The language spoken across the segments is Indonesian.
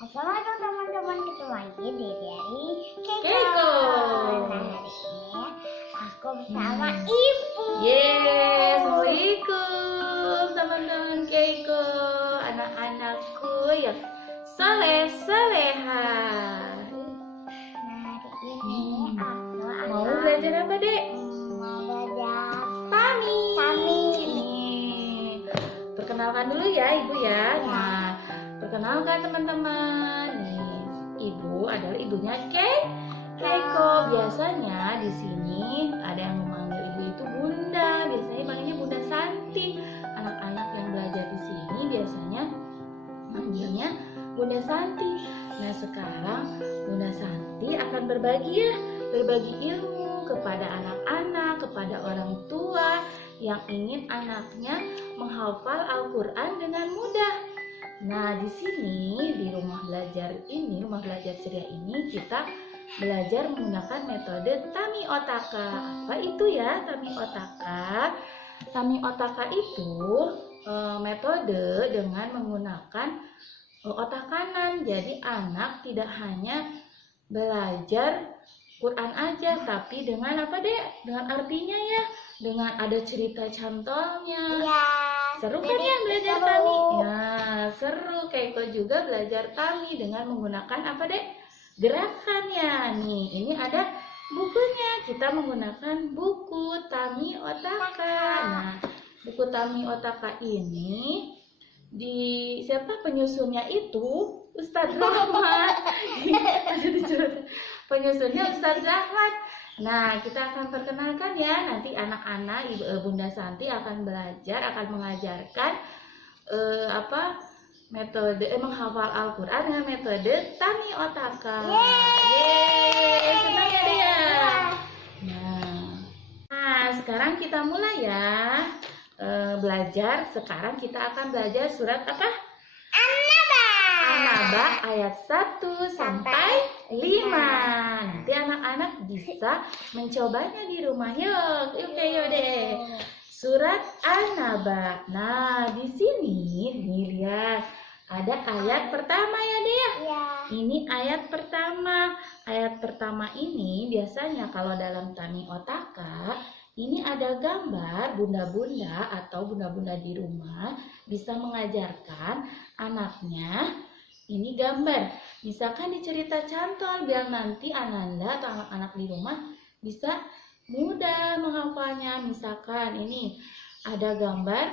Assalamualaikum teman-teman, ketemu lagi di Diary Keiko. Nah, hari ini aku bersama ibu. Assalamualaikum teman-teman Keiko, anak-anakku yang soleh-soleha. Nah, hari ini aku Mau belajar apa, Dek? mau belajar Tami. Tami. Perkenalkan dulu ya, Ibu ya. Nah, perkenalkan teman-teman. Nih, Ibu adalah ibunya Keiko. Biasanya di sini ada yang memanggil Ibu itu Bunda. Biasanya panggilnya Bunda Santi. Anak-anak yang belajar di sini biasanya manggilnya Bunda Santi. Nah, sekarang Bunda Santi akan berbagi ilmu kepada anak-anak, kepada orang tua yang ingin anaknya menghafal Al-Quran dengan mudah. Nah, di sini di rumah belajar ceria ini kita belajar menggunakan metode Tami Otaka. Apa itu ya Tami Otaka? Tami Otaka itu metode dengan menggunakan otak kanan. Jadi anak tidak hanya belajar Quran aja, tapi dengan apa deh? Dengan artinya ya, dengan ada cerita cantolnya. Ya, Seru kan ya belajar Tami? Ya, seru. Keiko juga belajar Tami dengan menggunakan apa deh? Gerakannya. Nih, ini ada bukunya. Kita menggunakan buku Tami Otaka. Nah, buku Tami Otaka ini siapa penyusunnya itu? Ustadz Rahmat. Penyusunnya Ustadz Rahmat. Nah, kita akan perkenalkan ya. Nanti anak-anak Bunda Santi akan mengajarkan metode menghafal Al-Quran dengan metode Tami Otaka. Yeay, senang ya dia. Nah, sekarang kita mulai ya belajar. Sekarang kita akan belajar surat apa? An-Naba ayat 1 sampai 5. Nanti anak-anak bisa mencobanya di rumah. Yuk deh. Surat An-Naba. Nah, di sini nih lihat ada ayat pertama ya, Dea. ya. Ini ayat pertama. Ayat pertama ini biasanya kalau dalam Tami Otaka ini ada gambar bunda-bunda atau bunda-bunda di rumah bisa mengajarkan anaknya. Ini gambar, misalkan di cerita cantol biar nanti Ananda atau anak-anak di rumah bisa mudah menghafalnya. Misalkan ini ada gambar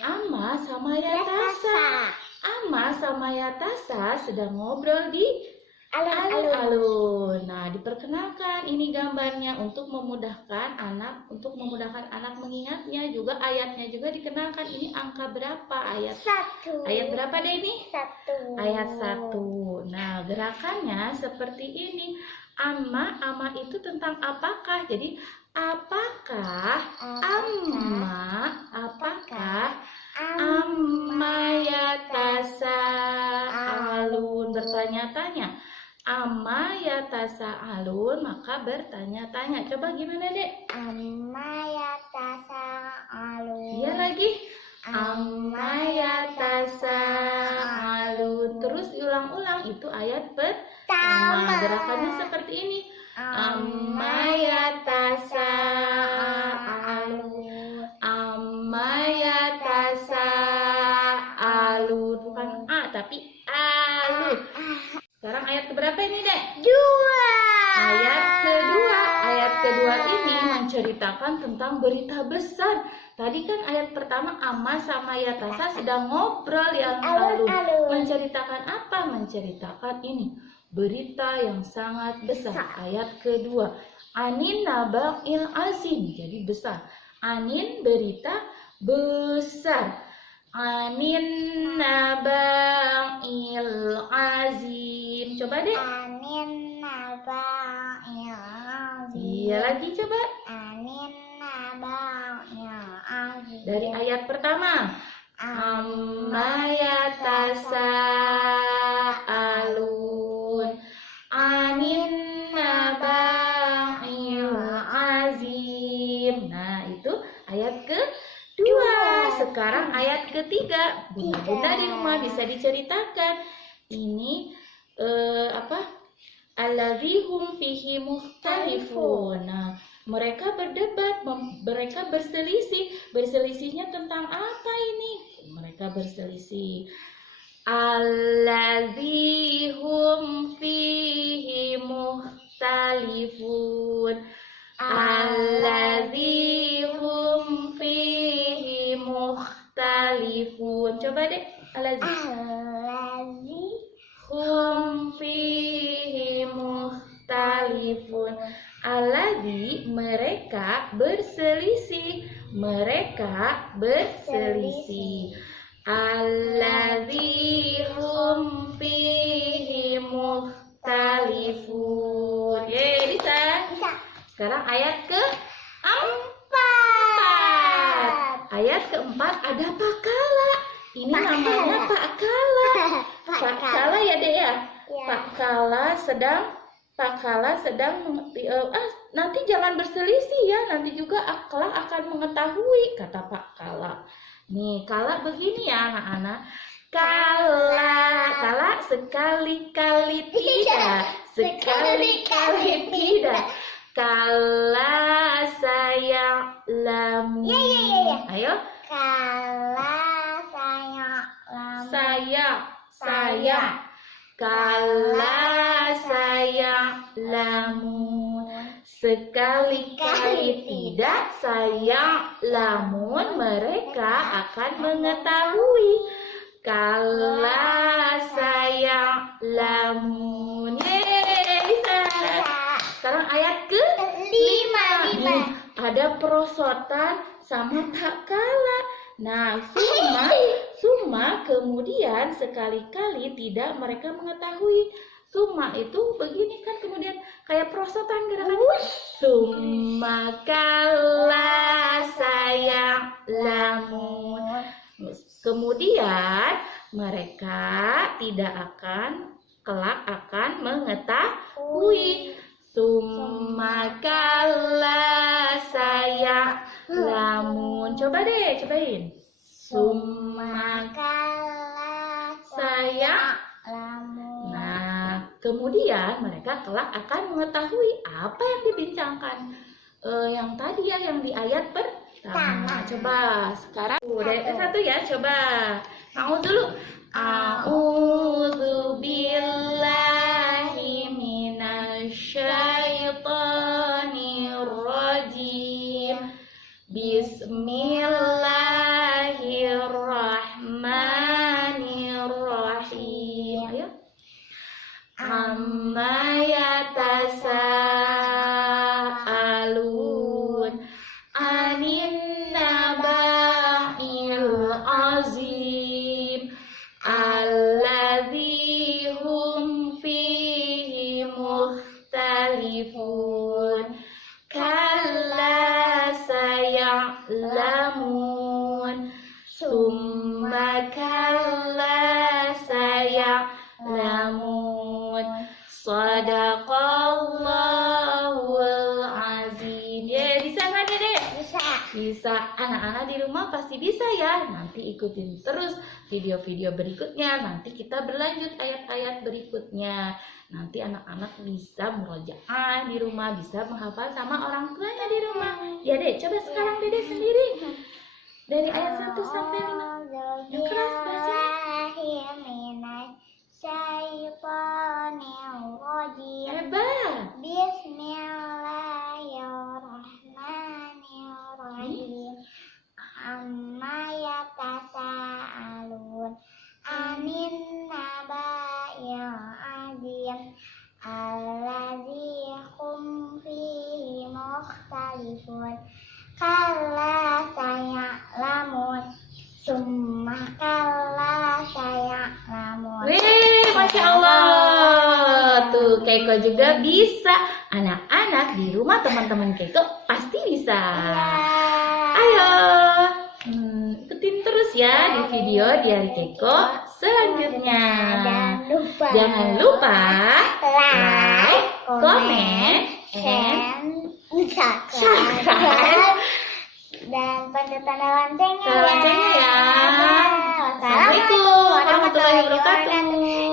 Ama sama Yatasa. Ama sama Yatasa sedang ngobrol di alun-alun. Nah, diperkenalkan ini gambarnya untuk memudahkan anak mengingatnya. Juga ayatnya juga dikenalkan. Ini angka berapa ayat? 1. Ayat berapa deh ini? 1. Ayat 1. Nah, gerakannya seperti ini. Ama itu tentang apakah? Jadi, apakah Amma Yatasa alun? Bertanya-tanya. Amma Yatasa alun, maka bertanya-tanya. Coba gimana, Dek? Amma Yatasa alun. Iya lagi. Amma Yatasa alun. Terus diulang-ulang, itu ayat pertama. Gerakannya seperti ini. Amma Yatasa alun. Amma Yatasa alun. Bukan A, tapi alun. Sekarang ayat keberapa ini, Dek? 2. Ayat kedua ini menceritakan tentang berita besar. Tadi kan ayat pertama Amma sama Yatasa sedang ngobrol yang lalu. Menceritakan apa? Menceritakan ini berita yang sangat besar. Ayat kedua, Anin Naba'il Azim. Jadi besar. Anin berita besar. Anin Naba'il Azim. Coba deh. Anin Naba'il Azim. Iya lagi coba. Anin Naba'il Azim. Dari ayat pertama. Amma Yatasa alun. Anin Naba'il Azim. Nah, itu ayat kedua. Sekarang ayat ketiga. Bunda-bunda di rumah bisa diceritakan. ini apa? Alladzi hum fihi mukhtalifun. Nah, mereka berdebat, mereka berselisih. Berselisihnya tentang apa ini? Mereka berselisih. Alladzi hum fihi mukhtalifun. Alladzi hum fihi mukhtalifun. Coba deh, alladzi hum fihi mukhtalifun. Alladzi, mereka berselisih. Mereka berselisih. Alladzi hum fihi mukhtalifun. Yeay, bisa? Bisa. Sekarang ayat ke-4. Ayat ke-4 ada Pak Kala. Ini namanya Pak Kala. Pak Kala ya dek ya. Pak Kala sedang nanti jangan berselisih ya, nanti juga kelak akan mengetahui, kata Pak Kala. Nih, Kala begini ya anak-anak. Kala sekali-kali tidak, sekali-kali tidak. Kala saya lamu. Ayo. Kala Saya. Kala saya lamun. Sekali-kali tidak, saya lamun mereka akan mengetahui. Kala saya lamun. Yeay, bisa. Sekarang ayat ke-5. Ada perosotan sama tak kala. Nah, Summa kemudian sekali-kali tidak mereka mengetahui. Summa itu begini kan, kemudian kayak perosotan gerakan. Summa kala saya lamun. Kemudian mereka kelak akan mengetahui. Summa kala saya lamun. Cobain. Summa kala saya lamun. Nah, kemudian mereka kelak akan mengetahui apa yang dibincangkan. Yang tadi ya, yang di ayat pertama. Coba sekarang dari satu ya, coba. Mau dulu. A'udzu billahi minasyaitonir rajim. Bismillahirrahmanirrahim. Ayo. Amma yatasaalun anin naba'il azim alladzi hum fihi mukhtalifun. Kalla saya'lamun. Summa kalla saya'lamun. Sadaqallahul azim. Ya, bisa nggak Dede? Bisa. Anak-anak di rumah pasti bisa ya. Nanti ikutin terus video-video berikutnya. Nanti kita berlanjut ayat-ayat berikutnya. Nanti anak-anak bisa murojaah di rumah, bisa menghafal sama orang tuanya di rumah. Ya deh, coba sekarang Dede sendiri. Dari ayat 1 sampai 5. Yang keras bahasanya. Hebat. Bismillahirrahmanirrahim. Amma yatasaalun anin naba'il azim alladzi hum fihi mukhtalifun. Kalla saya'lamun. Summa kalla saya'lamun. Wih, Masya Allah. Tuh, Keiko juga bisa. Anak-anak di rumah teman-teman Keiko pasti bisa. Ayo, ikutin terus ya di video Diari Keiko selanjutnya. Jangan lupa like, comment, and subscribe. Dan pencet tanda loncengnya ya. Assalamualaikum warahmatullahi wabarakatuh.